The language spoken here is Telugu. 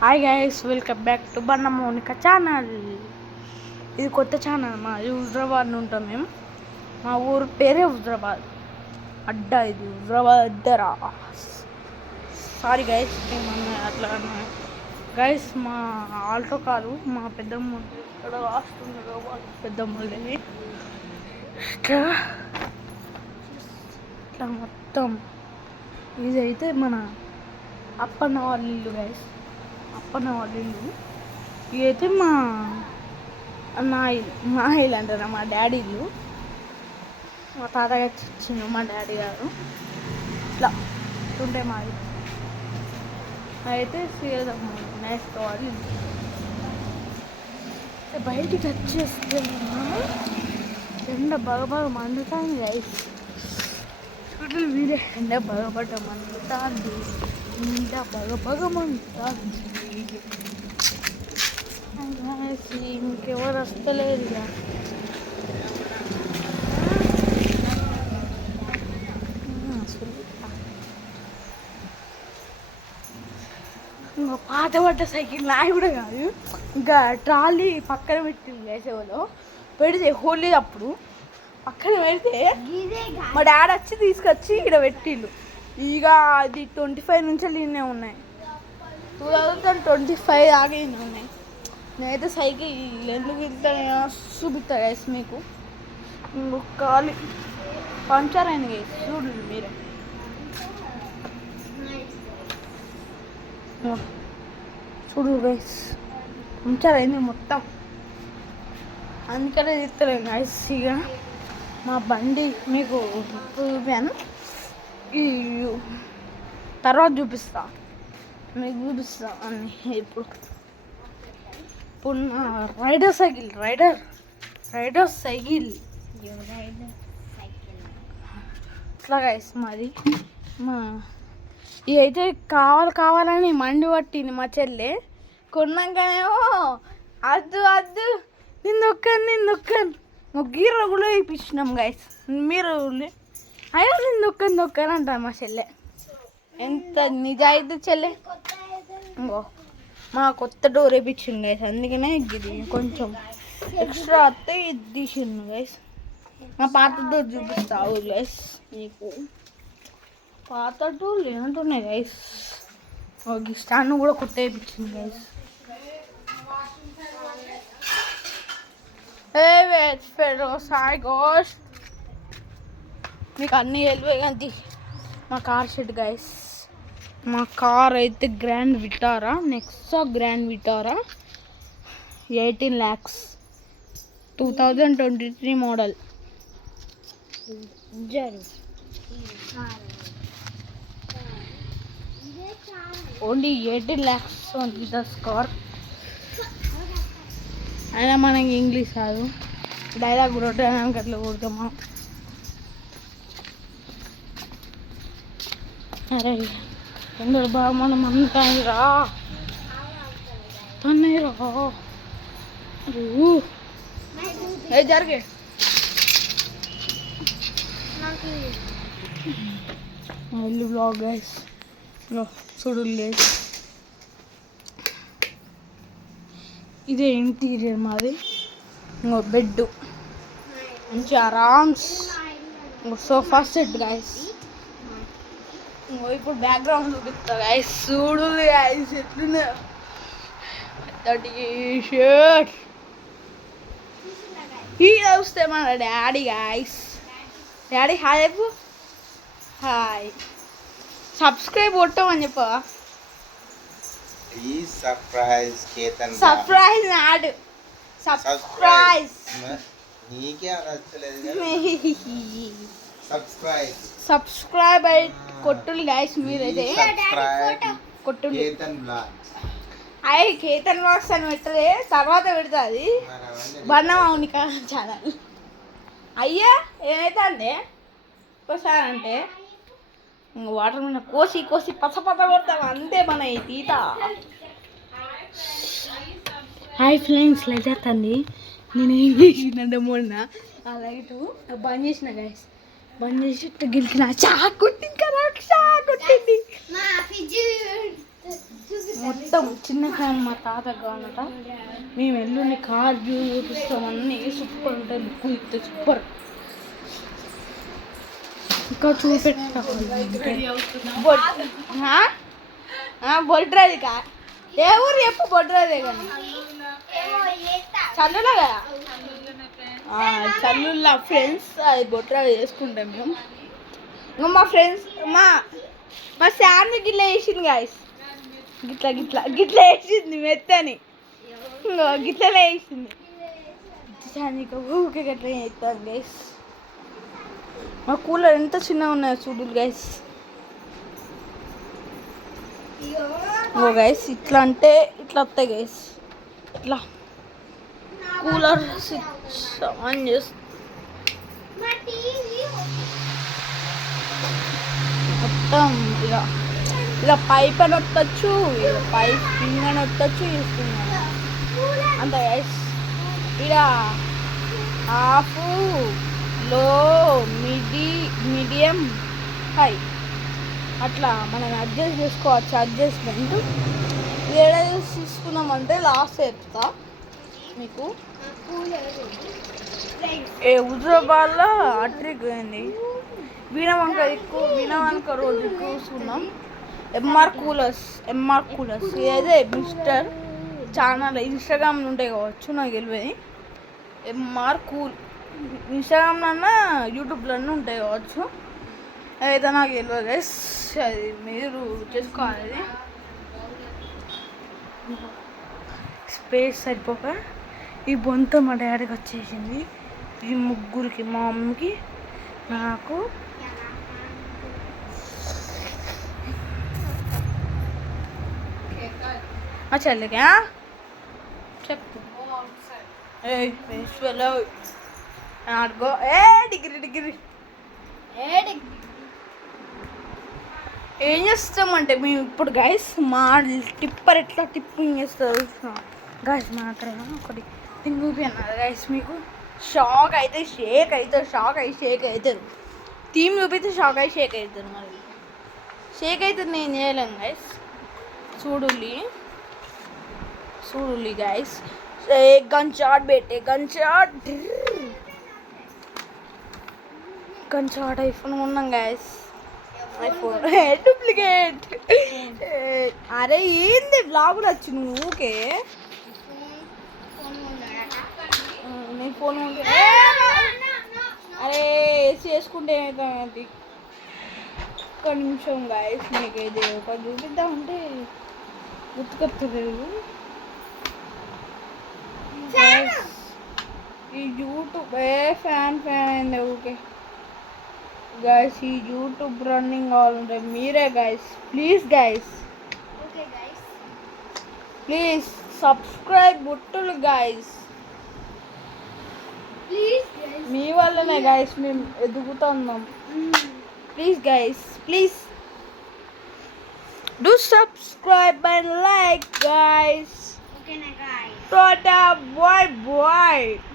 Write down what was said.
Hi guys, welcome back to Banna Mounika channel. ఇది కొత్త ఛానల్. మాది హుజరాబాద్ ఉంటాం మేము. మా ఊరు పేరే హుజరాబాద్ అడ్డా. ఇది హుజరాబాద్ అడ్డరా. సారీ గైస్, ఏమన్నా అట్లా గైస్. మా ఆల్టో కారు మా పెద్దమ్మ ఇక్కడ వస్తుంది. పెద్దమ్మని ఇట్లా ఇట్లా మొత్తం ఇదైతే మన అప్పన్న వాళ్ళ ఇల్లు గైస్. అప్పన్న వాళ్ళ ఇల్లు ఇదైతే మా ఇల్లు అంటారా, మా డాడీ ఇల్లు. మా తాతగారు ఇచ్చిండు, మా డాడీ గారు. ఇట్లా ఉంటే మాది అయితే సీదమ్మ నేర్చుకోవాలి. బయటికి వచ్చేస్తే ఎండ బాగా మండుతాను గైస్. చూడండి మీరే, ఎండ బాగా మండుతాంది. ఎండ బాగా మండుతాంది. ఇంకెవరు వస్తలేదు ఇక. పాత పడ్డ సైకిల్ నాయి కూడా కాదు, ఇంకా ట్రాలీ పక్కన పెట్టింది వేసేవాళ్ళు. పెడితే హోలీ అప్పుడు పక్కన పెడితే మా డాడీ వచ్చి తీసుకొచ్చి ఇక్కడ పెట్టిండు. ఇక అది 25 నుంచి ఇన్నే ఉన్నాయి. 2025 దాకా ఇన్ని ఉన్నాయి. నేనైతే సైకిల్ ఎందుకు వెళ్తాను చూపిస్తా గైస్ మీకు. కాలి పంచర్ అయింది గైస్, చూడండి మీరే. చూడు గైస్, పంచర్ అయింది మొత్తం. అందుకనే తీస్తలేను గైస్. ఇక మా బండి మీకు చూపాను, ఈ తర్వాత చూపిస్తా అన్ని. ఇప్పుడు రైడర్ సైకిల్ ఇట్లా గైస్ మాది. ఇదైతే కావాలని మండి పట్టింది మా చెల్లె. కొన్నాకనేమో అద్దు నిన్నొక్కను గీర కూడా ఇప్పించినాం గైస్. మీరు అయ్యో నిన్నొక్కను అంటారు మా చెల్లె. ఎంత నిజాయితీ చెల్లె. ఇంకో మా కొత్త డోర్ వేయించింది గైస్. అందుకనే ఇది కొంచెం ఎక్స్ట్రా వస్తే ఇది తీసిండు గైస్. మా పాత డోర్ చూపిస్తావు గైస్ మీకు. పాత డోర్ ఏమంటున్నాయి గైస్. ఓకే, స్టాండ్ కూడా కొత్త వేయించింది గైస్. సారీ గోష్, మీకు అన్నీ వెళ్ళిపోయి కానీ మా కార్ షెడ్ గైస్. మా కార్ అయితే grand Vitara, Nexa grand Vitara, 18 lakhs, 2023 model. Only 18 lakhs only this car. అయినా మనకి ఇంగ్లీష్ కాదు, డైలాగ్ కొట్టడానికి అట్లా కొడతామా. అరే ఎందరు బాగా మనం అంతా రా జరిగే మళ్ళీ బ్లాగ్ గైస్. చూడు ఇదే ఇంటీరియర్ మాది. ఇంకో బెడ్, మంచి ఆరామ్స్, సోఫా సెట్ గైస్. ఇప్పుడు బ్యాక్గ్రౌండ్ చూపిస్తా గైస్. చూడు గైస్ ఎట్లున్నా షర్ట్. ఈ చూస్తే మన డాడీ గైస్. డాడీ హాయ్ చెప్పు. హాయ్. సబ్స్క్రైబ్ కొట్టమని చెప్ప. సర్ప్రైజ్ నాడు, సబ్స్క్రైబ్. సబ్స్క్రైబ్ అయి కొట్టులు గైస్. మీరైతే కొట్టు. అయ్యి కేతన్ బ్లాగ్స్ అని పెట్టదే, తర్వాత పెడుతుంది బన్న మౌనిక ఛానల్. అయ్యా ఏమైతే అండి ఒకసారి అంటే వాటర్ మీద కోసి పచ్చ కొడతాం అంతే మన ఈ తీత. హాయ్ ఫ్రెండ్స్, లైట్ అవుతుంది. నేను ఏం చేసిందంటే మొన్న ఆ లైట్ బంద్ చేసిన గైస్. బంద్ చేసి గెలిచిన కొట్టింది. మొత్తం చిన్న ఫ్యాన్ మా తాతకు కావాలట. మేము ఎల్లుండి కార్ చూపిస్తామన్నీ సూపర్ ఉంటుంది. లుక్ ఇస్తే సూపర్. ఇంకా చూపెట్టా బొడ్రాది కా ఏ ఊరు చెప్పు బొడ్రాదే కానీ చల్లులా చల్లుల్లా ఫ్రెండ్స్ అది బొడ్రాది వేసుకుంటాం మేము. ఇంకా మా ఫ్రెండ్స్ మా శాంతి గిట్ల వేసింది గాయస్. గిట్లా గిట్లా గిట్లా వేసింది మెత్తని గిట్లనే వేసింది శాంతి. ఊకే గట్లా వేస్తాను గైస్. మా కూలర్ ఎంత చిన్నగా ఉన్నాయో చూడు గైస్. ఓ గైస్ ఇట్లా అంటే ఇట్లా వస్తాయి గైస్. ఇట్లా కూలర్ స్విచ్ ఆన్ చేస్తా. మొత్తం ఇలా పైప్ అని వత్తచ్చు, ఇలా పైప్ స్ప్రింగ్ అని వత్తచ్చు, ఇస్తున్నాను అంత గైస్. ఇలా హాఫ్, లో, మీడియం, హై అట్లా మనం అడ్జస్ట్ చేసుకోవచ్చు. అడ్జస్ట్మెంట్ ఏడా తీసుకున్నామంటే లాస్ట్ చెప్తా మీకు. హుజరాబాద్లో అట్రిక్ పోయింది. వీణవంక రోడ్డు చూసుకున్నాం. ఎంఆర్ కూలర్స్ ఇదే మిస్టర్ ఛానల్ ఇన్స్టాగ్రామ్లో ఉంటాయి కావచ్చు, నాకు తెలియదు. ఎంఆర్ కూల్ ఇన్స్టాగ్రామ్లో అన్నా యూట్యూబ్లో ఉంటాయి కావచ్చు, అయితే నాకు తెలియదు గైస్. అది మీరు చేసుకోవాలి. స్పేస్ సరిపోక ఈ బొంత మా డాడీకి వచ్చేసింది. ఈ ముగ్గురికి, మా మమ్మీకి, నాకు. మా చెల్లికి చెప్పు ఆడుకో. డిగ్రీ ఏం చేస్తామంటే మేము ఇప్పుడు గైస్ మా టిప్పర్ ఎట్లా టిప్పింగ్ చేస్తారు గైస్. మా అక్కడ ఒకటి థింగ్ చూపిస్తున్నారు గైస్ మీకు. షాక్ అయితే షేక్ అవుతారు. థీమ్ చూపిస్తే షాక్ అయి షేక్ అవుతారు. మరి షేక్ అవుతుంది నేను చేయలేను గైస్. చూడులి గైస్. గన్ షాట్ ఐఫోన్ ఉన్నాం గైస్. IPhone duplicate. అరే ఏంది బ్లాగులు వచ్చి నువ్వు ఊకే నీ ఫోన్ ఉంటే అరే చేసుకుంటే ఏమవుతుంది. ఒక్క నిమిషం గైస్, మీకు ఇది ఒక చూపిద్దామంటే గుర్తుకొత్తలేదు. ఈ యూట్యూబ్ ఫ్యాన్ అయింది ఓకే గైస్. ఈ యూట్యూబ్ రన్నింగ్ కావాలంటే మీరే గైస్. ప్లీజ్ సబ్స్క్రైబ్ బుట్టులు గైస్. మీ వల్లనే గైస్ మేము ఎదుగుతున్నాం. Please do subscribe and like guys. Okay na guys. Bye bye.